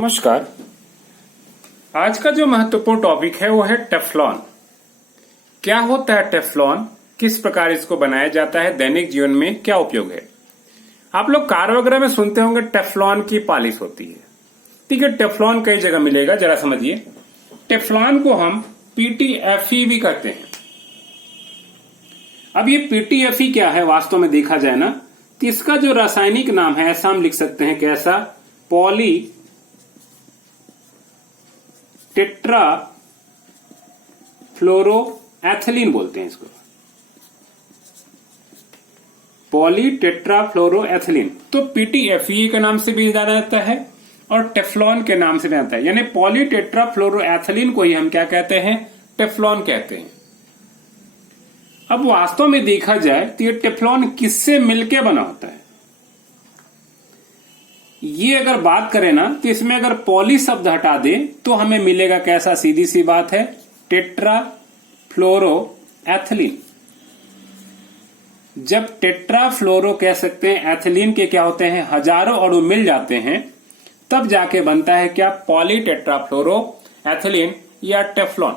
नमस्कार। आज का जो महत्वपूर्ण टॉपिक है वो है टेफ्लॉन। क्या होता है टेफ्लॉन, किस प्रकार इसको बनाया जाता है, दैनिक जीवन में क्या उपयोग है। आप लोग कार वगैरह में सुनते होंगे टेफ्लॉन की पॉलिश होती है। ठीक है, टेफ्लॉन कई जगह मिलेगा, जरा समझिए। टेफ्लॉन को हम पीटीएफई भी कहते हैं। अब ये पीटीएफई क्या है वास्तव में देखा जाए ना, तो इसका जो रासायनिक नाम है ऐसा हम लिख सकते हैं, कैसा, पॉली टेट्रा फ्लोरोएथिलीन बोलते हैं इसको, पॉली टेट्रा फ्लोरोएथिलीन। तो पीटीएफई के नाम से भी जाना जाता है और टेफ्लॉन के नाम से भी जाता है, यानी पॉली टेट्रा फ्लोरोएथिलीन को ही हम क्या कहते हैं, टेफ्लॉन कहते हैं। अब वास्तव में देखा जाए तो ये टेफ्लॉन किससे मिलकर बना होता है, ये अगर बात करें ना तो इसमें अगर पॉली शब्द हटा दें तो हमें मिलेगा कैसा, सीधी सी बात है, टेट्रा फ्लोरोएथिलीन। जब टेट्रा फ्लोरो कह सकते हैं, एथिलीन के क्या होते हैं, हजारों अणु मिल जाते हैं, तब जाके बनता है क्या, पॉली टेट्रा फ्लोरोएथिलीन या टेफ्लॉन।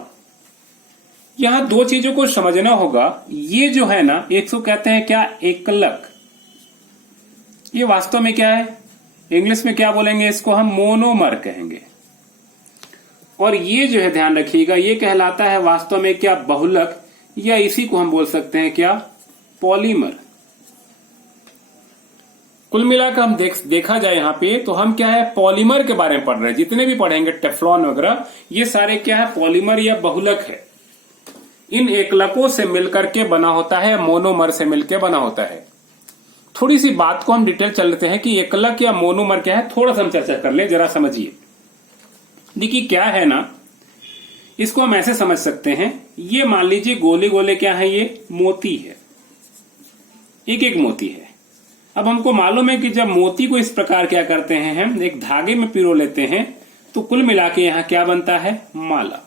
यहां दो चीजों को समझना होगा। ये जो है ना, एक तो कहते हैं क्या, एकलक। ये वास्तव में क्या है, इंग्लिश में क्या बोलेंगे इसको, हम मोनोमर कहेंगे। और ये जो है ध्यान रखिएगा, ये कहलाता है वास्तव में क्या, बहुलक, या इसी को हम बोल सकते हैं क्या, पॉलीमर। कुल मिलाकर हम देखा जाए यहां पे तो हम क्या है, पॉलीमर के बारे में पढ़ रहे हैं। जितने भी पढ़ेंगे टेफ्लॉन वगैरह, ये सारे क्या है, पॉलीमर या बहुलक है। इन एकलकों से मिलकर के बना होता है, मोनोमर से मिलकर बना होता है। थोड़ी सी बात को हम डिटेल चल लेते हैं कि एकलक या मोनोमर क्या है, थोड़ा सा हम चर्चा कर ले, जरा समझिए। देखिए क्या है ना, इसको हम ऐसे समझ सकते हैं, ये मान लीजिए गोले गोले क्या है, ये मोती है, एक एक मोती है। अब हमको मालूम है कि जब मोती को इस प्रकार क्या करते हैं, हम एक धागे में पिरो लेते हैं, तो कुल मिला के यहां क्या बनता है, माला।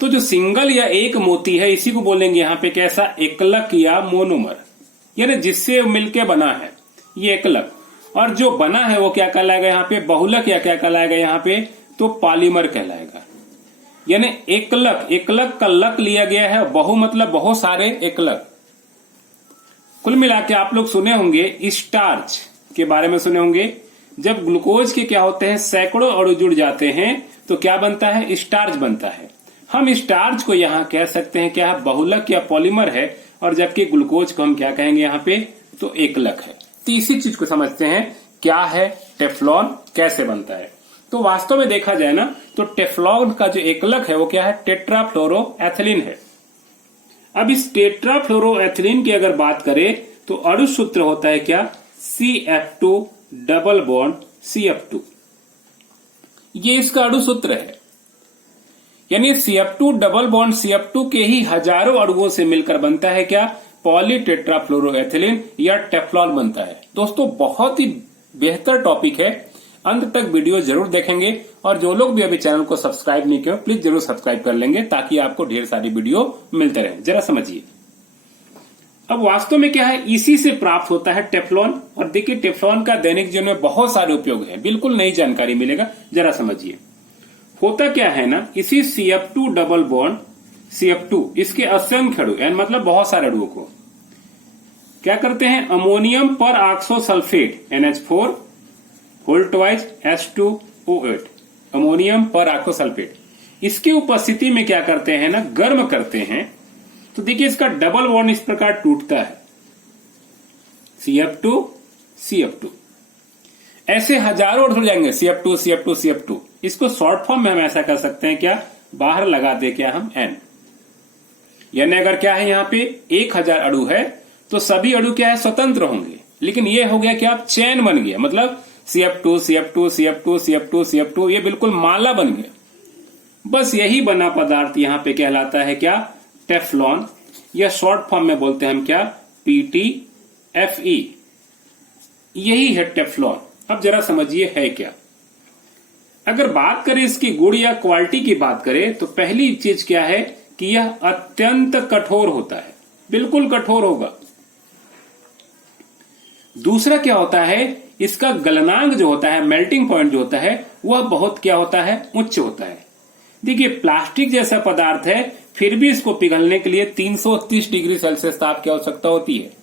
तो जो सिंगल या एक मोती है, इसी को बोलेंगे यहां पे कैसा, एकलक या मोनोमर, यानी जिससे मिलके बना है ये एकलक। और जो बना है वो क्या कहलाएगा यहाँ पे, बहुलक, या क्या कहलाएगा यहाँ पे, तो पॉलीमर कहलाएगा। यानी एकलक, एकलक का लक लिया गया है, बहु मतलब बहुत सारे एकलक। कुल मिला के आप लोग सुने होंगे स्टार्च के बारे में, सुने होंगे जब ग्लूकोज के क्या होते हैं, सैकड़ों अणु जुड़ जाते हैं तो क्या बनता है, स्टार्च बनता है। हम स्टार्च को यहाँ कह सकते हैं क्या, बहुलक या पॉलीमर है, और जबकि ग्लूकोज को हम क्या कहेंगे यहाँ पे, तो एकलक है। तो इसी चीज को समझते हैं क्या है टेफ्लॉन, कैसे बनता है। तो वास्तव में देखा जाए ना, तो टेफ्लॉन का जो एकलक है वो क्या है, टेट्रा फ्लोरोएथिलीन है। अब इस टेट्रा फ्लोरोएथिलीन की अगर बात करें तो अणु सूत्र होता है क्या, CF2 डबल बॉन्ड CF2, ये इसका अणु सूत्र है। यानी CF2 डबल बॉन्ड CF2 के ही हजारों अणुओं से मिलकर बनता है क्या, पॉली टेट्रा फ्लोरोएथिलीन या टेफ्लॉन बनता है। दोस्तों बहुत ही बेहतर टॉपिक है, अंत तक वीडियो जरूर देखेंगे। और जो लोग भी अभी चैनल को सब्सक्राइब नहीं किए, प्लीज जरूर सब्सक्राइब कर लेंगे, ताकि आपको ढेर सारी वीडियो मिलते रहे। जरा समझिए, अब वास्तव में क्या है, इसी से प्राप्त होता है टेफ्लॉन। और देखिए टेफ्लॉन का दैनिक जीवन में बहुत सारे उपयोग है, बिल्कुल नई जानकारी मिलेगा, जरा समझिए। होता क्या है ना, इसी CF2 डबल बॉन्ड CF2, इसके असंख्य अणु, यानी मतलब बहुत सारे अणुओं को क्या करते हैं, अमोनियम पर oxo sulphate NH4 वोल्टवाइज H2O8, ammonium पर ऑक्सो सल्फेट, इसकी उपस्थिति में क्या करते हैं ना, गर्म करते हैं। तो देखिए इसका डबल बॉन्ड इस प्रकार टूटता है, CF2 CF2, ऐसे हजारों जुड़ जाएंगे, CF2 CF2 CF2। इसको शॉर्ट फॉर्म में हम ऐसा कर सकते हैं क्या, बाहर लगा दे क्या हम N। यानी अगर क्या है यहाँ पे 1000 अणु है तो सभी अणु क्या है, स्वतंत्र होंगे। लेकिन ये हो गया क्या, चैन बन गया, मतलब CF2 CF2 CF2 CF2 CF2, ये बिल्कुल माला बन गया। बस यही बना पदार्थ यहाँ पे कहलाता है क्या, टेफ्लॉन, या शॉर्ट फॉर्म में बोलते हैं हम क्या, PTFE। यही है टेफ्लॉन। अब जरा समझिए है क्या। अगर बात करें इसकी गुण या क्वालिटी की बात करें, तो पहली चीज क्या है कि यह अत्यंत कठोर होता है, बिल्कुल कठोर होगा। दूसरा क्या होता है, इसका गलनांक जो होता है, मेल्टिंग पॉइंट जो होता है, वह बहुत क्या होता है, उच्च होता है। देखिए प्लास्टिक जैसा पदार्थ है, फिर भी इसको पिघलने के लिए 330 डिग्री सेल्सियस ताप की आवश्यकता होती है।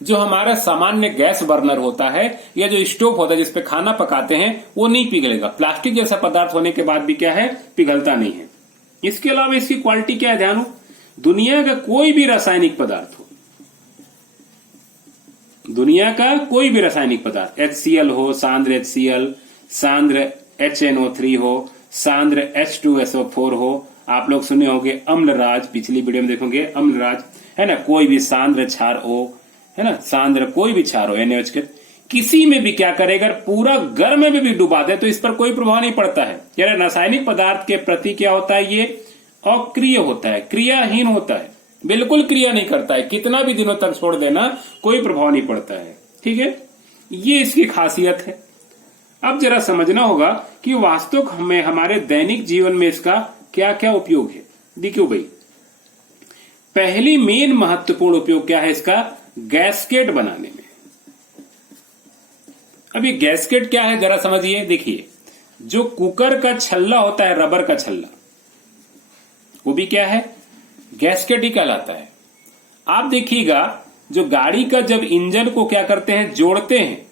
जो हमारा सामान्य गैस बर्नर होता है या जो स्टोव होता है जिसपे खाना पकाते हैं, वो नहीं पिघलेगा। प्लास्टिक जैसा पदार्थ होने के बाद भी क्या है, पिघलता नहीं है। इसके अलावा इसकी क्वालिटी क्या है, ध्यान हो, दुनिया का कोई भी रासायनिक पदार्थ हो, दुनिया का कोई भी रासायनिक पदार्थ, HCl हो, सांद्र HCl, सांद्र HNO3 हो, सांद्र H2SO4 हो, आप लोग सुने होंगे अम्लराज, पिछली वीडियो में देखोगे अम्लराज, है ना, कोई भी सांद्र क्षार हो, है ना, सांद्र कोई भी क्षार हो, NaOH के, किसी में भी क्या करेगा, पूरा गर्म में भी डुबा दे तो इस पर कोई प्रभाव नहीं पड़ता है। यानी रासायनिक पदार्थ के प्रति क्या होता है, ये अक्रिय होता है, क्रियाहीन होता है, बिल्कुल क्रिया नहीं करता है। कितना भी दिनों तक छोड़ देना कोई प्रभाव नहीं पड़ता है। ठीक है, ये इसकी खासियत है। अब जरा समझना होगा कि वास्तव में हमारे दैनिक जीवन में इसका क्या क्या उपयोग है। देखियो भाई, पहली मेन महत्वपूर्ण उपयोग क्या है इसका, गैस्केट बनाने में। अब ये गैस्केट क्या है जरा समझिए। देखिए, जो कुकर का छल्ला होता है, रबर का छल्ला, वो भी क्या है, गैस्केट ही कहलाता है। आप देखिएगा, जो गाड़ी का जब इंजन को क्या करते हैं, जोड़ते हैं,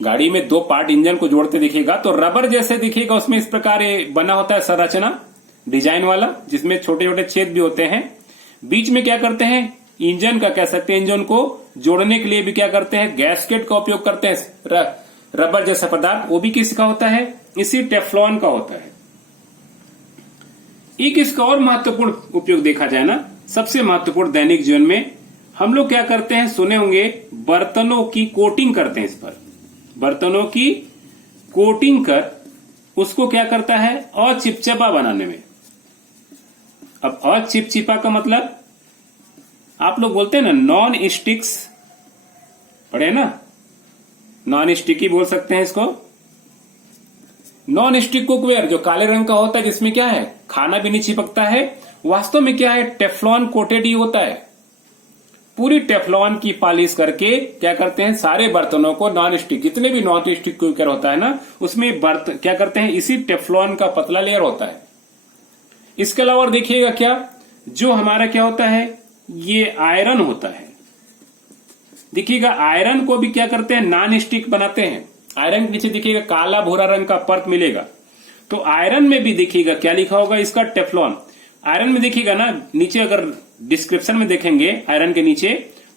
गाड़ी में दो पार्ट इंजन को जोड़ते दिखेगा तो रबर जैसे दिखेगा, उसमें इस प्रकार बना होता है संरचना, डिजाइन वाला, जिसमें छोटे छोटे छेद भी होते हैं। बीच में क्या करते हैं, इंजन का कह सकते हैं, इंजन को जोड़ने के लिए भी क्या करते हैं, गैस्केट का उपयोग करते हैं। रबर जैसा पदार्थ, वो भी किसका होता है, इसी टेफ्लॉन का होता है। एक इसका और महत्वपूर्ण उपयोग देखा जाए ना, सबसे महत्वपूर्ण दैनिक जीवन में हम लोग क्या करते हैं, सुने होंगे, बर्तनों की कोटिंग करते हैं। इस पर बर्तनों की कोटिंग कर उसको क्या करता है, अचिपचिपा बनाने में। अब अचिपचिपा का मतलब आप लोग बोलते हैं ना, नॉन स्टिक्स, पढ़े ना, नॉन स्टिकी बोल सकते हैं इसको। नॉन स्टिक कुकवेयर जो काले रंग का होता है, जिसमें क्या है, खाना भी नहीं चिपकता है, वास्तव में क्या है, टेफ्लॉन कोटेड ही होता है। पूरी टेफ्लॉन की पॉलिश करके क्या करते हैं, सारे बर्तनों को, नॉन स्टिक जितने भी नॉन स्टिक कुकर होता है ना, उसमें क्या करते हैं, इसी टेफ्लॉन का पतला लेयर होता है। इसके अलावा देखिएगा क्या, जो हमारा क्या होता है, ये आयरन होता है। देखिएगा, आयरन को भी क्या करते हैं, नॉन स्टिक बनाते हैं। आयरन के नीचे देखिएगा काला भूरा रंग का परत मिलेगा, तो आयरन में भी देखिएगा क्या लिखा होगा, इसका टेफ्लॉन। आयरन में देखिएगा ना, नीचे अगर डिस्क्रिप्शन में देखेंगे आयरन के नीचे,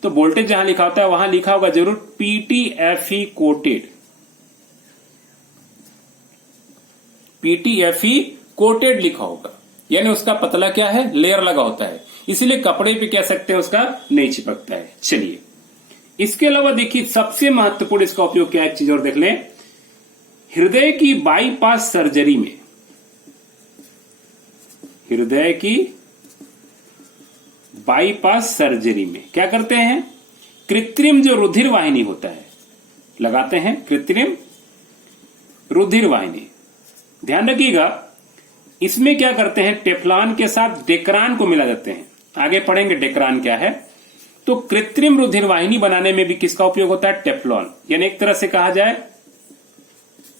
तो वोल्टेज जहां लिखा होता है वहां लिखा होगा जरूर PTFE कोटेड, PTFE कोटेड लिखा होगा, यानी उसका पतला क्या है, लेयर लगा होता है, इसीलिए कपड़े पे कह सकते हैं उसका नहीं चिपकता है। चलिए, इसके अलावा देखिए सबसे महत्वपूर्ण इसका उपयोग क्या है, एक चीज और देख लें। हृदय की बाईपास सर्जरी में, हृदय की बाईपास सर्जरी में क्या करते हैं, कृत्रिम जो रुधिर वाहिनी होता है लगाते हैं, कृत्रिम रुधिर वाहिनी। ध्यान रखिएगा, इसमें क्या करते हैं, टेफ्लॉन के साथ डेक्रान को मिला देते हैं। आगे पढ़ेंगे डेक्रान क्या है। तो कृत्रिम रुधिर वाहिनी बनाने में भी किसका उपयोग होता है, टेफ्लॉन। यानी एक तरह से कहा जाए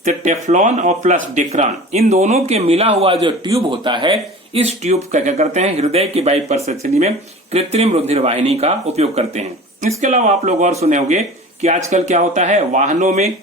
तो टेफ्लॉन और प्लस डेक्रान, इन दोनों के मिला हुआ जो ट्यूब होता है, इस ट्यूब का क्या करते हैं, हृदय की बाईपास सर्जरी में कृत्रिम रुधिर वाहिनी का उपयोग करते हैं। इसके अलावा आप लोग और सुने होंगे कि आजकल क्या होता है, वाहनों में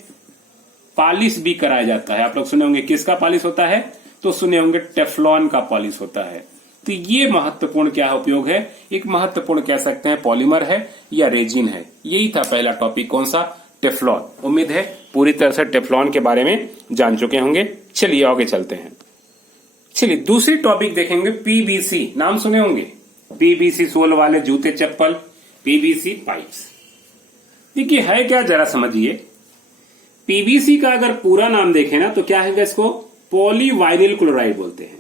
पॉलिश भी कराया जाता है। आप लोग सुने होंगे किसका पॉलिश होता है, तो सुने होंगे टेफ्लॉन का पॉलिश होता है। तो ये महत्वपूर्ण क्या उपयोग है, एक महत्वपूर्ण कह सकते हैं पॉलीमर है या रेजिन है। यही था पहला टॉपिक, कौन सा, टेफ्लॉन। उम्मीद है पूरी तरह से टेफ्लॉन के बारे में जान चुके होंगे। चलिए आगे चलते हैं। चलिए दूसरी टॉपिक देखेंगे, PVC, नाम सुने होंगे, PVC सोल वाले जूते चप्पल, PVC पाइप्स। देखिए है क्या, जरा समझिए। PVC का अगर पूरा नाम देखें ना, तो क्या है, इसको पॉलीवाइनिल क्लोराइड बोलते हैं,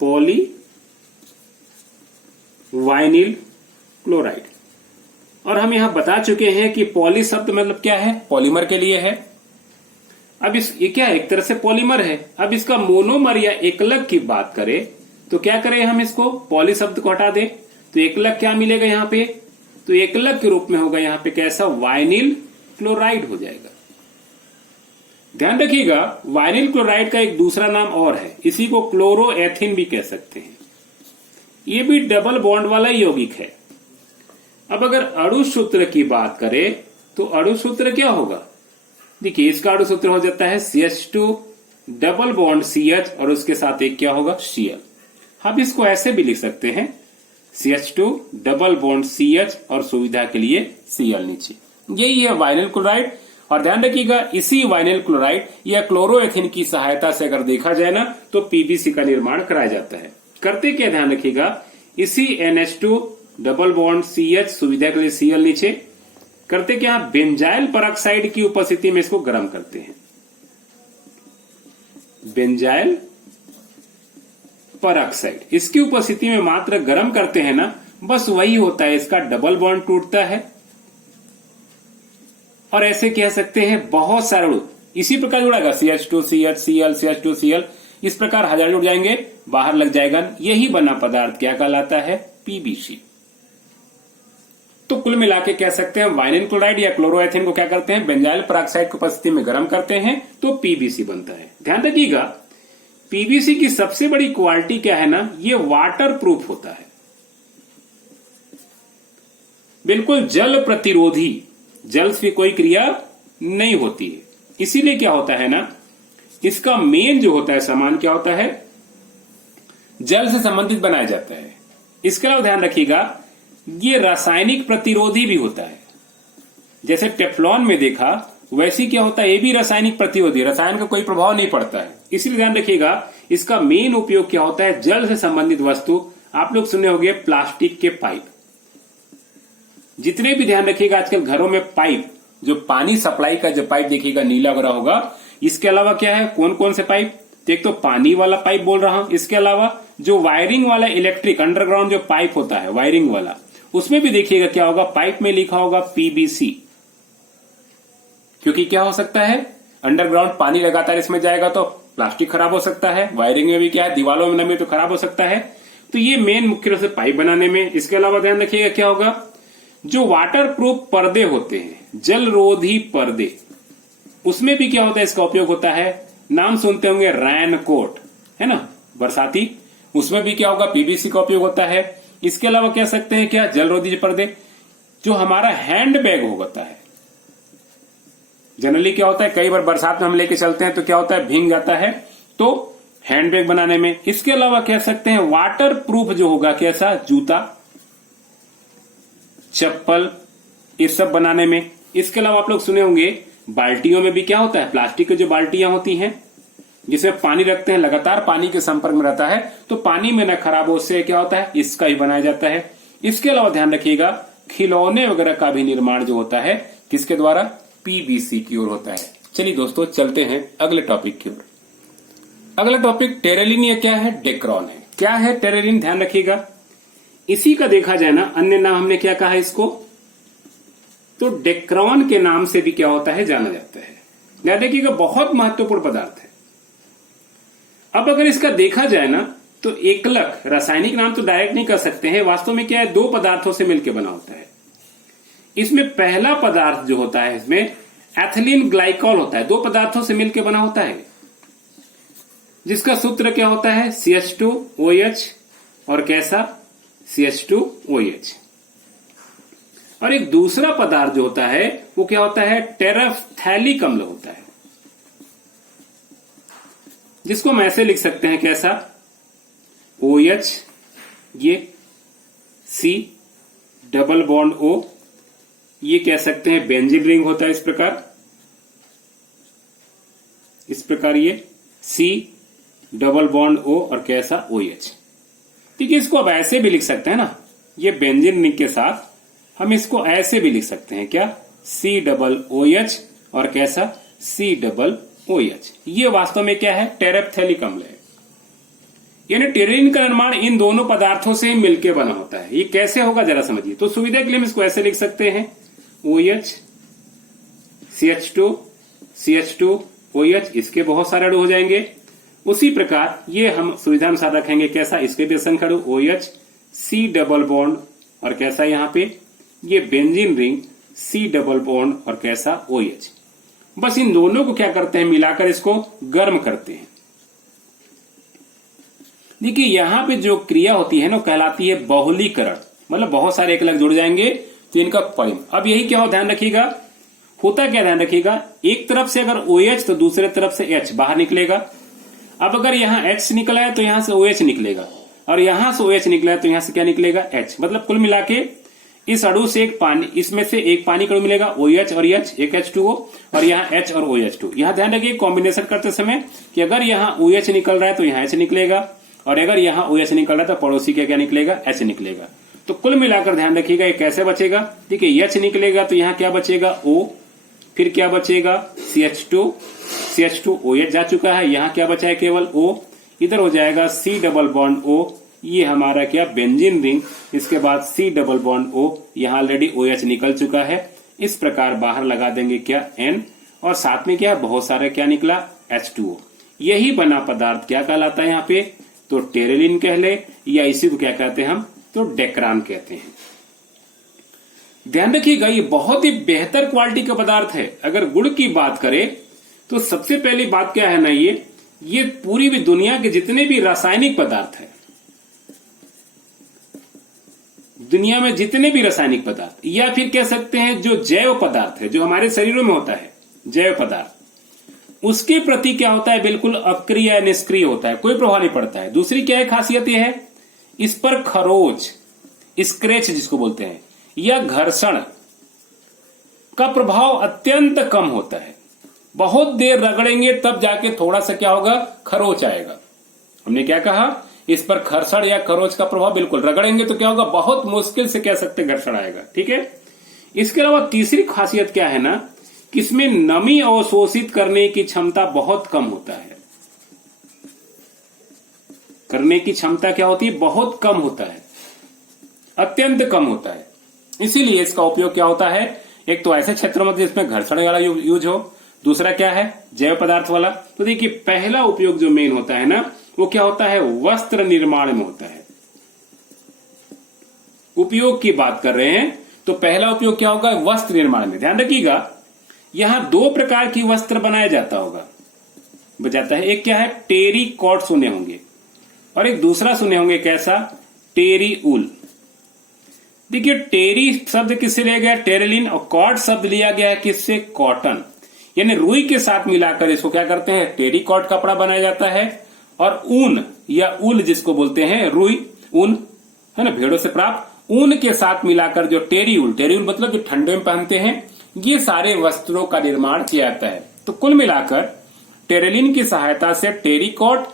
पॉलीवाइनिल क्लोराइड। और हम यहां बता चुके हैं कि पॉली शब्द मतलब क्या है, पॉलीमर के लिए है। अब ये क्या है, एक तरह से पॉलीमर है। अब इसका मोनोमर या एकलक की बात करें तो क्या करें हम, इसको पॉली शब्द को हटा दें तो एकलक क्या मिलेगा यहाँ पे, तो एकलक के रूप में होगा यहाँ पे कैसा, वाइनिल क्लोराइड हो जाएगा। ध्यान रखिएगा, वाइनिल क्लोराइड का एक दूसरा नाम और है, इसी को क्लोरोएथिन भी कह सकते हैं। ये भी डबल बॉन्ड वाला यौगिक है। अब अगर अणु सूत्र की बात करें तो अणु सूत्र क्या होगा, देखिए इसका अणु सूत्र हो जाता है CH2 डबल बॉन्ड CH और उसके साथ एक क्या होगा, Cl। हम इसको ऐसे भी लिख सकते हैं CH2 डबल बॉन्ड CH और सुविधा के लिए Cl नीचे। यही है वाइनिल क्लोराइड। और ध्यान रखिएगा, इसी वाइनिल क्लोराइड या क्लोरोएथिन की सहायता से अगर देखा जाए ना तो पीवीसी का निर्माण कराया जाता है। करते क्या, ध्यान रखिएगा, इसी NH2 डबल बॉन्ड CH सुविधा के लिए Cl नीचे, करते क्या, बेंजाइल परऑक्साइड की उपस्थिति में इसको गर्म करते हैं। बेंजाइल परऑक्साइड, इसकी उपस्थिति में मात्र गर्म करते हैं ना, बस वही होता है, इसका डबल बॉन्ड टूटता है। और ऐसे कह सकते हैं बहुत सारे अणु इसी प्रकार जुड़ेगा, CH2 CH Cl CH2 Cl, इस प्रकार हजार जुड़ जाएंगे, बाहर लग जाएगा। यही बना पदार्थ क्या कहलाता है, PVC। तो कुल मिला के कह सकते हैं वाइनिल क्लोराइड या क्लोरोएथिन को क्या करते हैं, बेंजाइल परऑक्साइड की उपस्थिति में गर्म करते हैं तो पीवीसी बनता है। ध्यान रखिएगा, पीवीसी की सबसे बड़ी क्वालिटी क्या है ना, ये वाटर प्रूफ होता है, बिल्कुल जल प्रतिरोधी, जल से कोई क्रिया नहीं होती है। इसीलिए क्या होता है ना, इसका मेन जो होता है सामान क्या होता है, जल से संबंधित बनाया जाता है। इसके अलावा ध्यान रखिएगा, ये रासायनिक प्रतिरोधी भी होता है। जैसे टेफ्लॉन में देखा, वैसे क्या होता है, ये भी रासायनिक प्रतिरोधी, रसायन का कोई प्रभाव नहीं पड़ता है। इसलिए ध्यान रखिएगा, इसका मेन उपयोग क्या होता है, जल से संबंधित वस्तु। आप लोग सुने होंगे प्लास्टिक के पाइप, जितने भी ध्यान रखिएगा आजकल घरों में पाइप, जो पानी सप्लाई का जो पाइप देखिएगा नीला हो रहा होगा। इसके अलावा क्या है, कौन कौन से पाइप, एक तो पानी वाला पाइप बोल रहा हूं, इसके अलावा जो वायरिंग वाला इलेक्ट्रिक अंडरग्राउंड जो पाइप होता है वायरिंग वाला, उसमें भी देखिएगा क्या होगा, पाइप में लिखा होगा PVC। क्योंकि क्या हो सकता है, अंडरग्राउंड पानी लगातार इसमें जाएगा तो प्लास्टिक खराब हो सकता है, वायरिंग में भी क्या है, दीवारों में नमी तो खराब हो सकता है। तो ये मेन मुख्य रूप से पाइप बनाने में। इसके अलावा ध्यान रखिएगा क्या होगा, जो वाटर प्रूफ पर्दे होते हैं, जल रोधी पर्दे, उसमें भी क्या होता है, इसका उपयोग होता है। नाम सुनते होंगे रैन कोट, है ना, बरसाती, उसमें भी क्या होगा, पीवीसी का उपयोग होता है। इसके अलावा कह सकते हैं क्या, जल रोधी पर्दे, जो हमारा हैंड बैग होता है, जनरली क्या होता है, कई बार बरसात में हम लेके चलते हैं तो क्या होता है, भीग जाता है, तो हैंड बैग बनाने में। इसके अलावा कह सकते हैं वाटर प्रूफ जो होगा, कैसा, जूता, चप्पल, ये सब बनाने में। इसके अलावा आप लोग सुने होंगे बाल्टियों में भी क्या होता है, प्लास्टिक की जो बाल्टियां होती हैं जिसमें पानी रखते हैं, लगातार पानी के संपर्क में रहता है तो पानी में न खराब हो, उससे क्या होता है, इसका ही बनाया जाता है। इसके अलावा ध्यान रखिएगा, खिलौने वगैरह का भी निर्माण जो होता है किसके द्वारा, पीवीसी की ओर होता है। चलिए दोस्तों चलते हैं अगले टॉपिक की ओर। अगला टॉपिक टेरेलिन या क्या है, डेक्रॉन है। क्या है टेरेलिन, ध्यान रखिएगा, इसी का देखा जाए ना, अन्य नाम हमने क्या कहा इसको, तो डेक्रॉन के नाम से भी क्या होता है, जाना जाता है। ध्यान रखिएगा, बहुत महत्वपूर्ण पदार्थ है। अब अगर इसका देखा जाए ना तो एकलक, रासायनिक नाम तो डायरेक्ट नहीं कर सकते हैं, वास्तव में क्या है, दो पदार्थों से मिलकर बना होता है। इसमें पहला पदार्थ जो होता है, इसमें एथिलीन ग्लाइकॉल होता है, दो पदार्थों से मिलकर बना होता है, जिसका सूत्र क्या होता है, CH2OH और कैसा, CH2OH। और एक दूसरा पदार्थ जो होता है वो क्या होता है, टेरेफ्थैलिक अम्ल होता है, जिसको हम ऐसे लिख सकते हैं कैसा, OH, ये C डबल बॉन्ड O, ये कह सकते हैं बेंजीन रिंग होता है, इस प्रकार ये C डबल बॉन्ड O और कैसा OH। ठीक है, इसको अब ऐसे भी लिख सकते हैं ना, ये बेंजीन रिंग के साथ हम इसको ऐसे भी लिख सकते हैं क्या, C डबल OH और कैसा, C डबल OH। ये वास्तव में क्या है, टेरेफ्थैलिक अम्ल है। यानी टेरेलिन का निर्माण इन दोनों पदार्थों से मिलकर बना होता है। ये कैसे होगा जरा समझिए। तो सुविधा के लिए हम इसको ऐसे लिख सकते हैं, OH CH2 OH, इसके बहुत सारे अणु हो जाएंगे। उसी प्रकार ये हम सुविधा अनुसार रखेंगे कैसा, इसके भी असंख्य अणु, OH C डबल बॉन्ड और कैसा यहाँ पे ये benzene ring C double bond और कैसा OH। बस इन दोनों को क्या करते हैं, मिलाकर इसको गर्म करते हैं। देखिए यहां पे जो क्रिया होती है ना कहलाती है बहुलीकरण, मतलब बहुत सारे एकलक जुड़ जाएंगे तो इनका परिम। अब यही क्या हो ध्यान रखिएगा, होता क्या ध्यान रखिएगा, एक तरफ से अगर OH तो दूसरे तरफ से H बाहर निकलेगा। अब अगर यहाँ H निकला है तो यहां से OH निकलेगा, और यहां से OH निकला है तो यहां से क्या निकलेगा, H। मतलब कुल मिला के इस अणु से एक पानी, इसमें से एक पानी का अणु मिलेगा OH और H, एक H2O, और यहाँ H और OH2। यहाँ ध्यान रखिए कॉम्बिनेशन करते समय कि अगर यहाँ OH निकल रहा है तो यहाँ H निकलेगा, और अगर यहाँ OH निकल रहा है तो पड़ोसी के क्या निकलेगा, H निकलेगा। तो कुल मिलाकर ध्यान रखिएगा ये कैसे बचेगा। देखिए H निकलेगा तो यहाँ क्या बचेगा, O, फिर क्या बचेगा CH2OH जा चुका है, यहाँ क्या बचा है केवल O, इधर हो जाएगा C डबल बॉन्ड O, ये हमारा क्या बेंजीन रिंग, इसके बाद C डबल बॉन्ड O, यहाँ ऑलरेडी OH निकल चुका है। इस प्रकार बाहर लगा देंगे क्या N, और साथ में क्या बहुत सारे क्या निकला H2O। यही बना पदार्थ क्या कहलाता है यहाँ पे, तो टेरेलिन कह ले, या इसी को क्या कहते हैं हम, तो डेक्रान कहते हैं। ध्यान रखिएगा ये बहुत ही बेहतर क्वालिटी का पदार्थ है। अगर गुड़ की बात करें तो सबसे पहली बात क्या है ना, ये पूरी भी दुनिया के जितने भी रासायनिक पदार्थ है, दुनिया में जितने भी रासायनिक पदार्थ, या फिर कह सकते हैं जो जैव पदार्थ है, जो हमारे शरीरों में होता है जैव पदार्थ, उसके प्रति क्या होता है, बिल्कुल अक्रिय या निष्क्रिय होता है, कोई प्रभाव नहीं पड़ता है। दूसरी क्या है खासियत, यह है इस पर खरोच, स्क्रैच जिसको बोलते हैं, या घर्षण का प्रभाव अत्यंत कम होता है। बहुत देर रगड़ेंगे तब जाके थोड़ा सा क्या होगा, खरोच आएगा। हमने क्या कहा, इस पर घर्षण या खरोच का प्रभाव, बिल्कुल रगड़ेंगे तो क्या होगा, बहुत मुश्किल से कह सकते घर्षण आएगा। ठीक है। इसके अलावा तीसरी खासियत क्या है ना, कि इसमें नमी अवशोषित करने की क्षमता बहुत कम होता है। करने की क्षमता क्या होती है, बहुत कम होता है, अत्यंत कम होता है। इसीलिए इसका उपयोग क्या होता है, एक तो ऐसे क्षेत्रों में जिसमें घर्षण वाला यूज हो, दूसरा क्या है जैव पदार्थ वाला। तो देखिए पहला उपयोग जो मेन होता है ना, वो क्या होता है, वस्त्र निर्माण में होता है। उपयोग की बात कर रहे हैं तो पहला उपयोग क्या होगा, वस्त्र निर्माण में। ध्यान रखिएगा यहां दो प्रकार की वस्त्र बनाया जाता होगा, बजाता है। एक क्या है, टेरी कॉट सुने होंगे, और एक दूसरा सुने होंगे कैसा, टेरी ऊल। देखिए टेरी शब्द किससे लिया गया, टेरेलिन, और कॉट शब्द लिया गया है किससे, कॉटन। यानी रुई के साथ मिलाकर इसको क्या करते हैं, टेरी कॉट कपड़ा बनाया जाता है। और ऊन या ऊल जिसको बोलते हैं, रुई ऊन है ना, भेड़ों से प्राप्त ऊन के साथ मिलाकर जो टेरी ऊल मतलब जो ठंडे में पहनते हैं, ये सारे वस्त्रों का निर्माण किया जाता है। तो कुल मिलाकर टेरेलिन की सहायता से टेरी कॉट,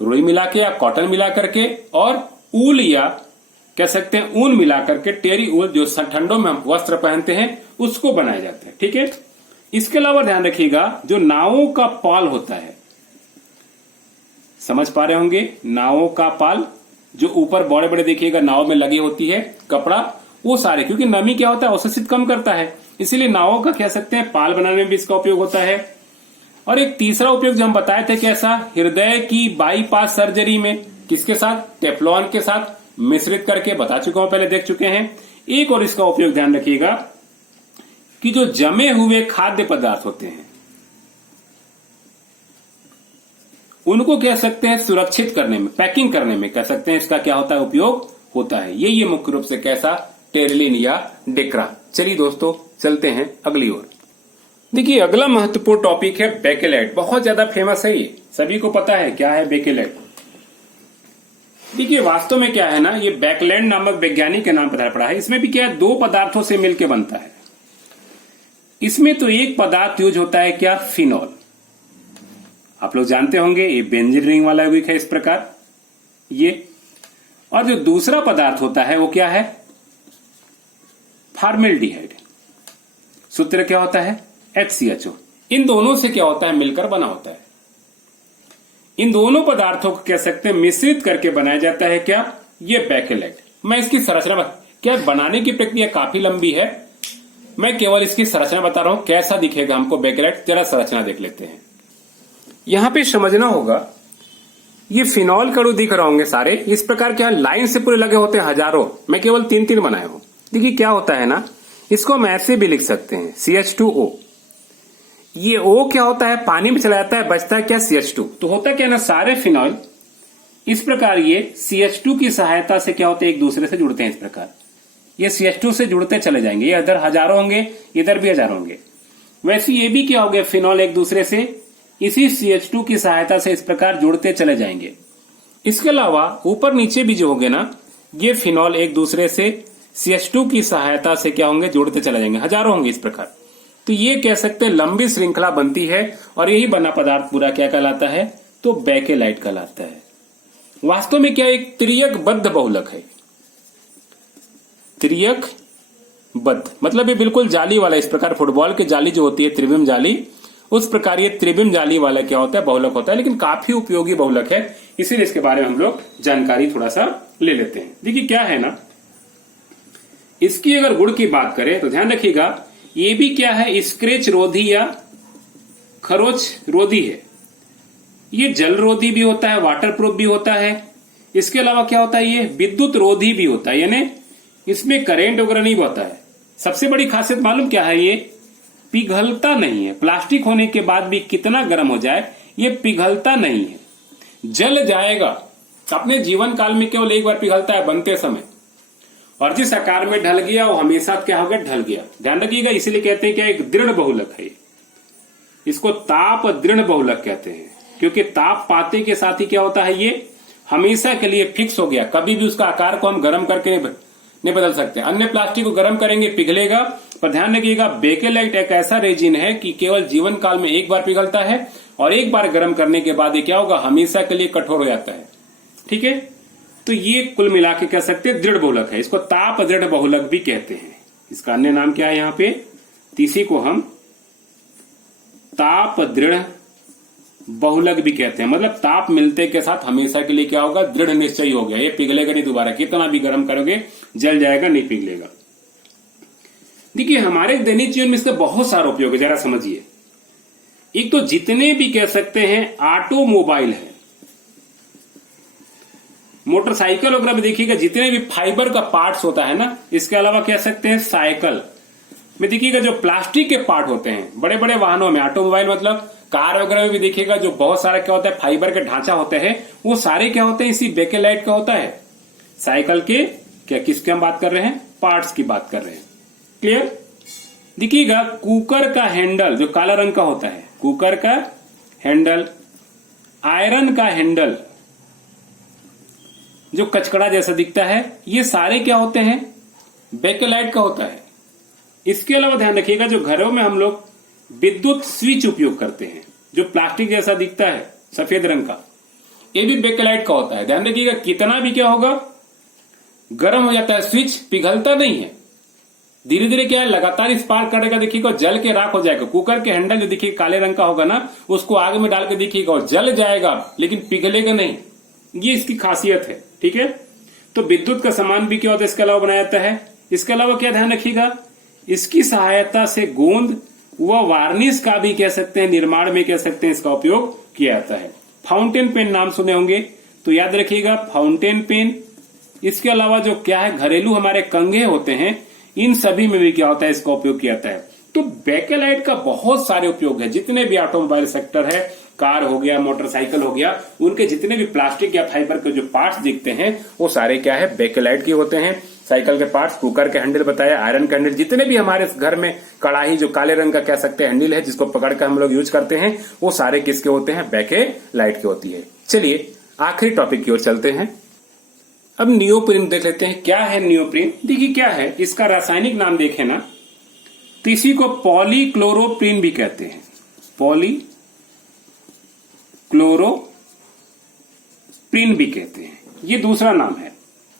रुई मिला के या कॉटन मिला करके, और ऊल या कह सकते हैं ऊन मिलाकर के, टेरी ऊल जो ठंडों में हम वस्त्र पहनते हैं उसको बनाए जाते हैं। ठीक है। इसके अलावा ध्यान रखिएगा जो नावों का पाल होता है, समझ पा रहे होंगे, नावों का पाल जो ऊपर बड़े बड़े देखिएगा नाव में लगी होती है कपड़ा, वो सारे, क्योंकि नमी क्या होता है, अवशोषित कम करता है, इसीलिए नावों का कह सकते हैं पाल बनाने में भी इसका उपयोग होता है। और एक तीसरा उपयोग जो हम बताए थे कैसा, हृदय की बाईपास सर्जरी में, किसके साथ, टेफ्लॉन के साथ मिश्रित करके, बता चुका हूं, पहले देख चुके हैं। एक और इसका उपयोग ध्यान रखिएगा कि जो जमे हुए खाद्य पदार्थ होते हैं उनको कह सकते हैं सुरक्षित करने में, पैकिंग करने में कह सकते हैं, इसका क्या होता है, उपयोग होता है। ये मुख्य रूप से कैसा, टेरेलिन या डेक्रा। चलिए दोस्तों चलते हैं अगली ओर। देखिए अगला महत्वपूर्ण टॉपिक है बेकेलेट। बहुत ज्यादा फेमस है, ये सभी को पता है क्या है बेकेलेट। देखिए वास्तव में क्या है ना, ये बेकलैंड नामक वैज्ञानिक के नाम पर पड़ा है। इसमें भी क्या है, दो पदार्थों से मिलकर बनता है। इसमें तो एक पदार्थ यूज होता है क्या, फिनॉल। आप लोग जानते होंगे ये बेंजीन रिंग वाला यौगिक है इस प्रकार ये। और जो दूसरा पदार्थ होता है वो क्या है, फॉर्मेल्डिहाइड। सूत्र क्या होता है, HCHO। इन दोनों से क्या होता है, मिलकर बना होता है। इन दोनों पदार्थों को कह सकते हैं मिश्रित करके बनाया जाता है क्या, ये बेकेलेट। मैं इसकी संरचना, क्या बनाने की प्रक्रिया काफी लंबी है, मैं केवल इसकी संरचना बता रहा हूं, कैसा दिखेगा हमको बेकेलेट, जरा संरचना देख लेते हैं। यहां पे समझना होगा, ये फिनॉल के अणु दिख रहे होंगे सारे, इस प्रकार के लाइन से पूरे लगे होते हैं हजारों, मैं केवल 3-3 बनाया हूं। देखिए क्या होता है ना, इसको हम ऐसे भी लिख सकते हैं CH2O। ये O क्या होता है, पानी में चला जाता है, बचता है क्या, CH2। तो होता क्या है ना, सारे फिनॉल इस प्रकार ये CH2 की सहायता से क्या होते हैं, एक दूसरे से जुड़ते हैं। इस प्रकार ये CH2 से जुड़ते चले जाएंगे, ये इधर हजारों होंगे, इधर भी हजारों होंगे। वैसे ये भी क्या हो गया, फिनॉल एक दूसरे से इसी CH2 की सहायता से इस प्रकार जुड़ते चले जाएंगे। इसके अलावा ऊपर नीचे भी जो होंगे ना, ये फिनॉल एक दूसरे से CH2 की सहायता से क्या होंगे, जुड़ते चले जाएंगे, हजारों होंगे इस प्रकार। तो ये कह सकते हैं लंबी श्रृंखला बनती है और यही बना पदार्थ पूरा क्या कहलाता है, तो बेकेलाइट कहलाता है। वास्तव में क्या एक त्रियकबद्ध बहुलक है, त्रियकबद्ध मतलब ये बिल्कुल जाली वाला, इस प्रकार फुटबॉल की जाली जो होती है त्रिविम जाली, उस प्रकार ये त्रिविम जाली वाला क्या होता है, बहुलक होता है। लेकिन काफी उपयोगी बहुलक है, इसीलिए इसके बारे में हम लोग जानकारी थोड़ा सा ले लेते हैं। देखिए क्या है ना, इसकी अगर गुण की बात करें तो ध्यान रखिएगा, ये भी क्या है, स्क्रैच रोधी या खरोच रोधी है। ये जल रोधी भी होता है, वाटर प्रूफ भी होता है। इसके अलावा क्या होता है, ये विद्युत रोधी भी होता है, यानी इसमें करंट वगैरह नहीं होता है। सबसे बड़ी खासियत मालूम क्या है, ये पिघलता नहीं है। प्लास्टिक होने के बाद भी कितना गर्म हो जाए, ये पिघलता नहीं है, जल जाएगा। अपने जीवन काल में केवल एक बार पिघलता है, बनते समय, और जिस आकार में ढल गया वो हमेशा क्या हो गया, ढल गया। ध्यान रखिएगा, इसीलिए कहते हैं क्या, एक दृढ़ बहुलक है। इसको ताप दृढ़ बहुलक कहते हैं, क्योंकि ताप पाते के साथ ही क्या होता है, ये हमेशा के लिए फिक्स हो गया। कभी भी उसका आकार को हम गर्म करके नहीं बदल सकते। अन्य प्लास्टिक को गर्म करेंगे, पिघलेगा, पर ध्यान रखिएगा बेकेलाइट एक ऐसा रेजिन है कि केवल जीवन काल में एक बार पिघलता है और एक बार गर्म करने के बाद ये क्या होगा, हमेशा के लिए कठोर हो जाता है। ठीक है, तो ये कुल मिला के कह सकते हैं दृढ़ बहुलक है। इसको ताप दृढ़ बहुलक भी कहते हैं। इसका अन्य नाम क्या है यहाँ पे, इसी को हम ताप दृढ़ बहुलक भी कहते हैं। मतलब ताप मिलते के साथ हमेशा के लिए क्या होगा, दृढ़ निश्चय हो गया, ये पिघलेगा नहीं दोबारा, कितना भी गर्म करोगे जल जाएगा, नहीं पिघलेगा। देखिए हमारे दैनिक जीवन में इसका बहुत सारा उपयोग है, जरा समझिए। एक तो जितने भी कह सकते हैं ऑटोमोबाइल है, मोटरसाइकिल वगैरह में देखिएगा जितने भी फाइबर का पार्ट्स होता है ना, इसके अलावा कह सकते हैं साइकिल में देखिएगा जो प्लास्टिक के पार्ट होते हैं, बड़े बड़े वाहनों में, ऑटोमोबाइल मतलब कार वगैरह में भी देखिएगा जो बहुत सारा क्या होता है, फाइबर के ढांचा होते हैं, वो सारे क्या होते हैं, इसी बेकेलाइट का होता है। साइकिल के क्या, किसके हम बात कर रहे हैं, पार्ट्स की बात कर रहे हैं। क्लियर। देखिएगा कुकर का हैंडल जो काला रंग का होता है, कुकर का हैंडल, आयरन का हैंडल जो कचकड़ा जैसा दिखता है, ये सारे क्या होते हैं, बेकेलाइट का होता है। इसके अलावा ध्यान रखिएगा जो घरों में हम लोग विद्युत स्विच उपयोग करते हैं, जो प्लास्टिक जैसा दिखता है सफेद रंग का, ये भी बेकेलाइट का होता है। ध्यान रखिएगा कितना भी क्या होगा, गर्म हो जाता है, स्विच पिघलता नहीं है, धीरे धीरे क्या है, लगातार स्पार्क करेगा, देखिएगा जल के राख हो जाएगा। कुकर के हैंडल जो देखिए काले रंग का होगा ना, उसको आग में डाल के देखिएगा और जल जाएगा, लेकिन पिघलेगा नहीं। ये इसकी खासियत है। ठीक है, तो विद्युत का सामान भी क्या होता है, इसके अलावा बनाया जाता है। इसके अलावा क्या ध्यान रखिएगा, इसकी सहायता से गोंद व वार्निश का भी कह सकते हैं, निर्माण में कह सकते हैं इसका उपयोग किया जाता है। फाउंटेन पेन नाम सुने होंगे, तो याद रखिएगा फाउंटेन पेन। इसके अलावा जो क्या है, घरेलू हमारे कंघे होते हैं, इन सभी में भी क्या होता है, इसका उपयोग किया जाता है। तो बेकेलाइट का बहुत सारे उपयोग है। जितने भी ऑटोमोबाइल सेक्टर है, कार हो गया, मोटरसाइकिल हो गया, उनके जितने भी प्लास्टिक या फाइबर के जो पार्ट्स दिखते हैं, वो सारे क्या है, बेकेलाइट के होते हैं। साइकिल के पार्ट्स, कुकर के हैंडल बताया, आयरन का हैंडल, जितने भी हमारे घर में कढ़ाई जो काले रंग का कह सकते हैं हैंडल है, जिसको पकड़कर हम लोग यूज करते हैं, वो सारे किसके होते हैं, बेकेलाइट के होती है। चलिए आखिरी टॉपिक की ओर चलते हैं। अब नियोप्रीन देख लेते हैं। क्या है नियोप्रीन, देखिए क्या है, इसका रासायनिक नाम देखें ना, तो इसी को पॉलीक्लोरोप्रीन भी कहते हैं। पॉलीक्लोरोप्रीन भी कहते हैं, ये दूसरा नाम है।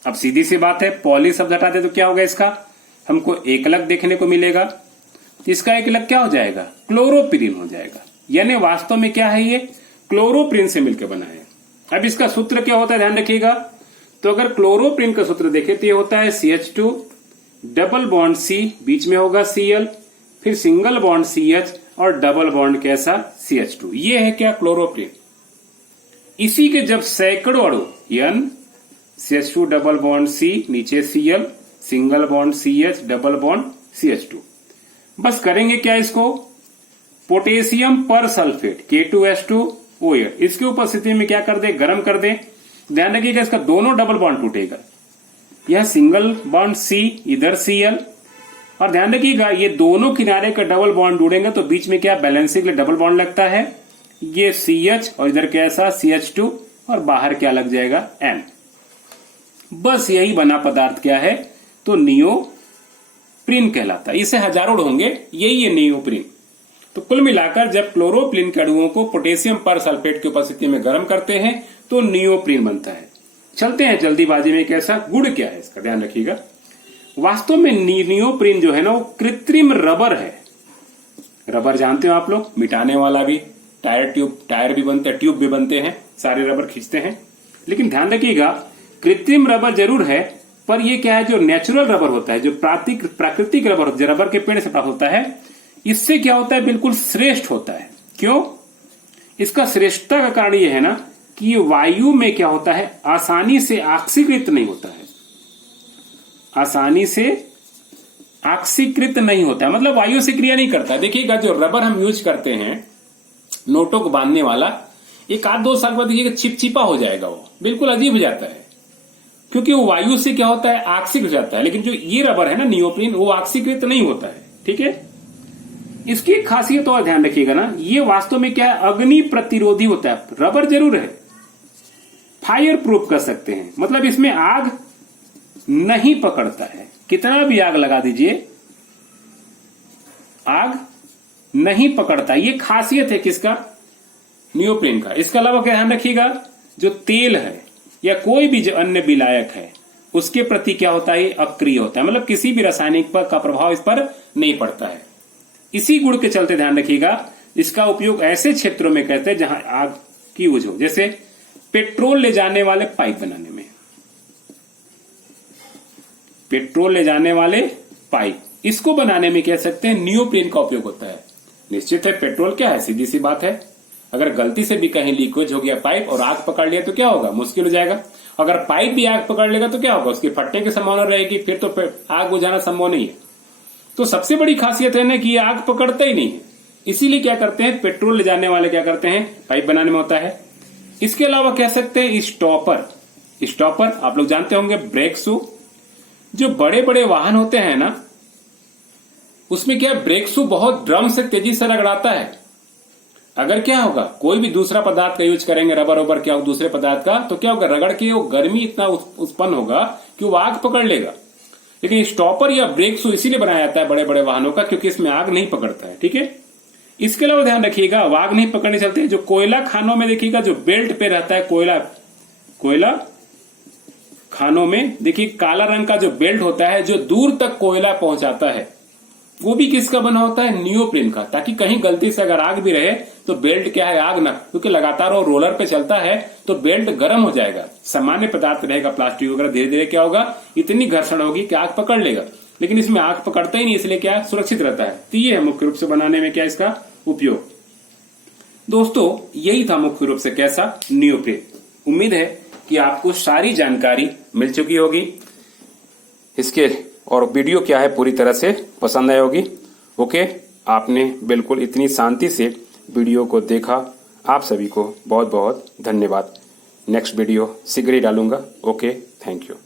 अब सीधी सी बात है, पॉली शब्द हटा दे तो क्या होगा, इसका हमको एकलक देखने को मिलेगा, इसका एकलक क्या हो जाएगा, क्लोरोप्रीन हो जाएगा। यानी वास्तव में क्या है, ये क्लोरोप्रीन से मिलकर बना है। अब इसका सूत्र क्या होता है, ध्यान रखिएगा। तो अगर क्लोरोप्रीन का सूत्र देखें तो ये होता है CH2 डबल बॉन्ड C, बीच में होगा Cl, फिर सिंगल बॉन्ड CH और डबल बॉन्ड कैसा CH2। ये है क्या, क्लोरोप्रीन। इसी के जब सैकड़ों अणु N, CH2 double bond C, नीचे Cl, single bond CH, double bond CH2। बस करेंगे क्या, इसको पोटेशियम पर सल्फेट K2S2OH, इसकी उपस्थिति में क्या कर दे, गर्म कर दे। ध्यान रखिएगा इसका दोनों डबल बॉन्ड टूटेगा, यह सिंगल बॉन्ड C, इधर Cl, और ध्यान रखिएगा ये दोनों किनारे का डबल बॉन्ड जुड़ेंगे तो बीच में क्या बैलेंसिंग के लिए डबल बॉन्ड लगता है, ये CH और इधर कैसा CH2 और बाहर क्या लग जाएगा N। बस यही बना पदार्थ क्या है, तो नियोप्रीन कहलाता है। इसे हजारों होंगे, यही है नियोप्रीन। तो कुल मिलाकर जब क्लोरोप्लीन के अणुओं को पोटेशियम पर सल्फेट की उपस्थिति में गर्म करते हैं तो नियोप्रीन बनता है। चलते हैं जल्दीबाजी में, कैसा गुण क्या है इसका ध्यान रखिएगा। वास्तव में नियोप्रीन जो है ना वो कृत्रिम रबर है। रबर जानते हो आप लोग, मिटाने वाला भी, टायर भी बनते हैं, ट्यूब भी बनते हैं, सारे रबर खींचते हैं। लेकिन ध्यान रखिएगा कृत्रिम रबर जरूर है, पर ये क्या है, जो नेचुरल रबर होता है, जो प्राकृतिक रबर होता है, रबर के पेड़ से प्राप्त होता है, इससे क्या होता है, बिल्कुल श्रेष्ठ होता है। क्यों? इसका श्रेष्ठता का कारण यह है ना कि ये वायु में क्या होता है, आसानी से ऑक्सीकृत नहीं होता है, आसानी से ऑक्सीकृत नहीं होता है, मतलब वायु से क्रिया नहीं करता। देखिएगा जो रबर हम यूज करते हैं नोटों को बांधने वाला, एक आध 2 साल बाद देखिएगा चिपचिपा हो जाएगा, वो बिल्कुल अजीब हो जाता है, क्योंकि वो वायु से क्या होता है, ऑक्सीकृत हो जाता है। लेकिन जो ये रबर है ना नियोप्रीन, वो ऑक्सीकृत नहीं होता है। ठीक है, इसकी एक खासियत और ध्यान रखिएगा ना, ये वास्तव में क्या है, अग्नि प्रतिरोधी होता है। रबर जरूर है, फायर प्रूफ कर सकते हैं, मतलब इसमें आग नहीं पकड़ता है, कितना भी आग लगा दीजिए आग नहीं पकड़ता। ये खासियत है किसका, नियोप्रीन का। इसके अलावा क्या ध्यान रखिएगा, जो तेल है या कोई भी जो अन्य विलायक है उसके प्रति क्या होता है, अक्रिय होता है, मतलब किसी भी रासायनिक का प्रभाव इस पर नहीं पड़ता है। इसी गुण के चलते ध्यान रखिएगा इसका उपयोग ऐसे क्षेत्रों में करते हैं जहां आग की यूज हो, जैसे पेट्रोल ले जाने वाले पाइप बनाने में, पेट्रोल ले जाने वाले पाइप, इसको बनाने में कह सकते हैं नियोप्रीन का उपयोग होता है। निश्चित है पेट्रोल क्या है, सीधी सी बात है, अगर गलती से भी कहीं लीकेज हो गया पाइप और आग पकड़ लिया तो क्या होगा, मुश्किल हो जाएगा। अगर पाइप भी आग पकड़ लेगा तो क्या होगा, उसके फटने की संभावना रहेगी, फिर तो आग बुझाना संभव नहीं है। तो सबसे बड़ी खासियत है ना कि आग पकड़ता ही नहीं है, इसीलिए क्या करते हैं, पेट्रोल ले जाने वाले क्या करते हैं, पाइप बनाने में होता है। इसके अलावा कह सकते हैं स्टॉपर, स्टॉपर आप लोग जानते होंगे, ब्रेक शू। जो बड़े बड़े वाहन होते हैं ना उसमें क्या ब्रेक शू बहुत ड्रम से तेजी से रगड़ाता है। अगर क्या होगा, कोई भी दूसरा पदार्थ का यूज करेंगे, रबर ओबर क्या हो दूसरे पदार्थ का, तो क्या होगा, रगड़ के वो गर्मी इतना उत्पन्न होगा कि वो आग पकड़ लेगा। लेकिन स्टॉपर या ब्रेक शू इसीलिए बनाया जाता है बड़े बड़े वाहनों का, क्योंकि इसमें आग नहीं पकड़ता है। ठीक है, इसके अलावा ध्यान रखिएगा आग नहीं पकड़ने चलते, जो कोयला खानों में देखिएगा जो बेल्ट पे रहता है, कोयला खानों में देखिए काला रंग का जो बेल्ट होता है जो दूर तक कोयला पहुंचाता है, वो भी किसका बना होता है, नियोप्रीन का, ताकि कहीं गलती से अगर आग भी रहे तो बेल्ट क्या है, आग ना, क्योंकि लगातार वो रोलर पे चलता है तो बेल्ट गर्म हो जाएगा। सामान्य पदार्थ रहेगा प्लास्टिक वगैरह, धीरे धीरे क्या होगा, इतनी घर्षण होगी कि आग पकड़ लेगा, लेकिन इसमें आग पकड़ता ही नहीं, इसलिए क्या सुरक्षित रहता है। तो ये है मुख्य रूप से बनाने में क्या इसका उपयोग। दोस्तों यही था मुख्य रूप से कैसा, नियोप्रीन। उम्मीद है कि आपको सारी जानकारी मिल चुकी होगी इसके, और वीडियो क्या है पूरी तरह से पसंद आई होगी। ओके, आपने बिल्कुल इतनी शांति से वीडियो को देखा, आप सभी को बहुत बहुत धन्यवाद। नेक्स्ट वीडियो शीघ्र ही डालूंगा। Okay, thank you.